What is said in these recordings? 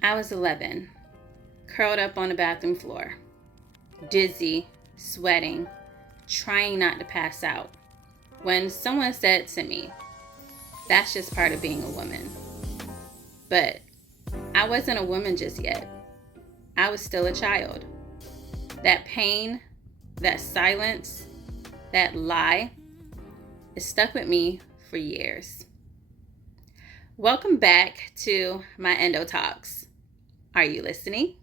I was 11, curled up on the bathroom floor, dizzy, sweating, trying not to pass out, when someone said to me, "That's just part of being a woman." But I wasn't a woman just yet. I was still a child. That pain, that silence, that lie, it stuck with me for years. Welcome back to my Endo Talks. Are you listening?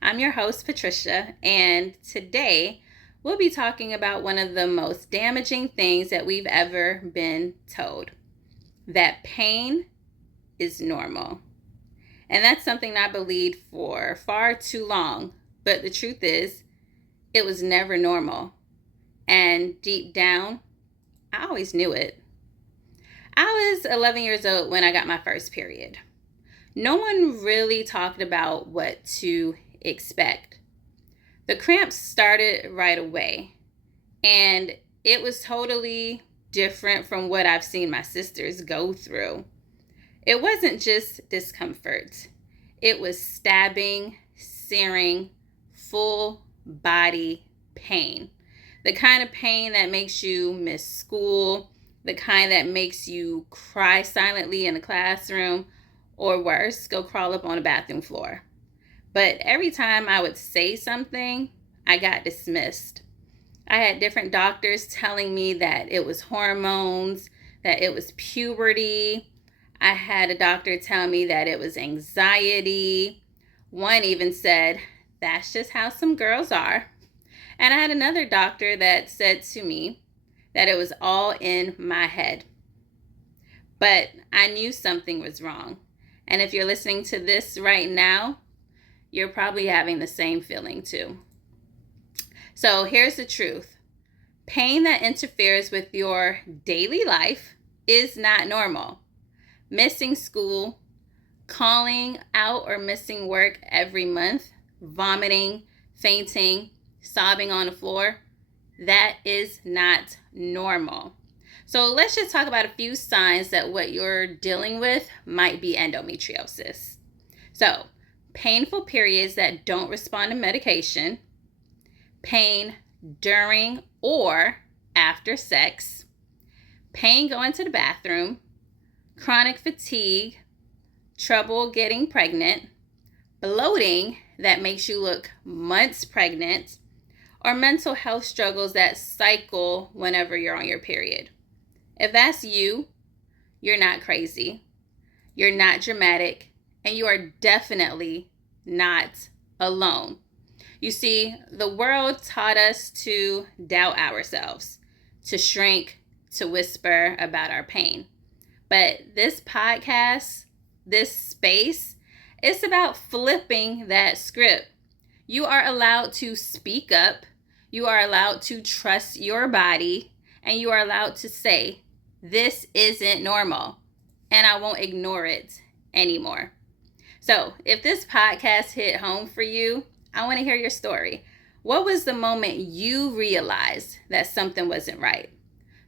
I'm your host, Patricia, and today we'll be talking about one of the most damaging things that we've ever been told, that pain is normal. And that's something I believed for far too long, but the truth is, it was never normal. And deep down, I always knew it. I was 11 years old when I got my first period. No one really talked about what to expect. The cramps started right away, and it was totally different from what I've seen my sisters go through. It wasn't just discomfort. It was stabbing, searing, full body pain. The kind of pain that makes you miss school, the kind that makes you cry silently in the classroom, or worse, go crawl up on the bathroom floor. But every time I would say something, I got dismissed. I had different doctors telling me that it was hormones, that it was puberty. I had a doctor tell me that it was anxiety. One even said, "That's just how some girls are." And I had another doctor that said to me that it was all in my head. But I knew something was wrong. And if you're listening to this right now, you're probably having the same feeling too. So here's the truth. Pain that interferes with your daily life is not normal. Missing school, calling out or missing work every month, vomiting, fainting, sobbing on the floor, that is not normal. So let's just talk about a few signs that what you're dealing with might be endometriosis. So, painful periods that don't respond to medication, pain during or after sex, pain going to the bathroom, chronic fatigue, trouble getting pregnant, bloating that makes you look months pregnant, or mental health struggles that cycle whenever you're on your period. If that's you, you're not crazy, you're not dramatic, and you are definitely not alone. You see, the world taught us to doubt ourselves, to shrink, to whisper about our pain. But this podcast, this space, it's about flipping that script. You are allowed to speak up. You are allowed to trust your body, and you are allowed to say, "This isn't normal, and I won't ignore it anymore." So if this podcast hit home for you, I want to hear your story. What was the moment you realized that something wasn't right?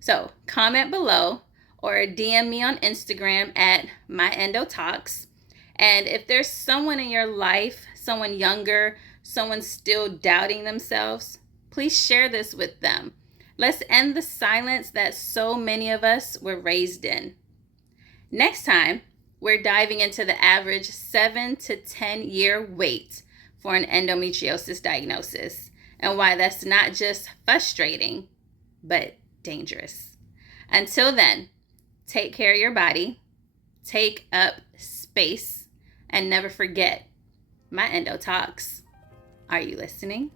So comment below or DM me on Instagram at @myEndoTalks. And if there's someone in your life, someone younger, someone still doubting themselves, please share this with them. Let's end the silence that so many of us were raised in. Next time, we're diving into the average 7 to 10 year wait for an endometriosis diagnosis and why that's not just frustrating, but dangerous. Until then, take care of your body, take up space, and never forget, my Endo Talks. Are you listening?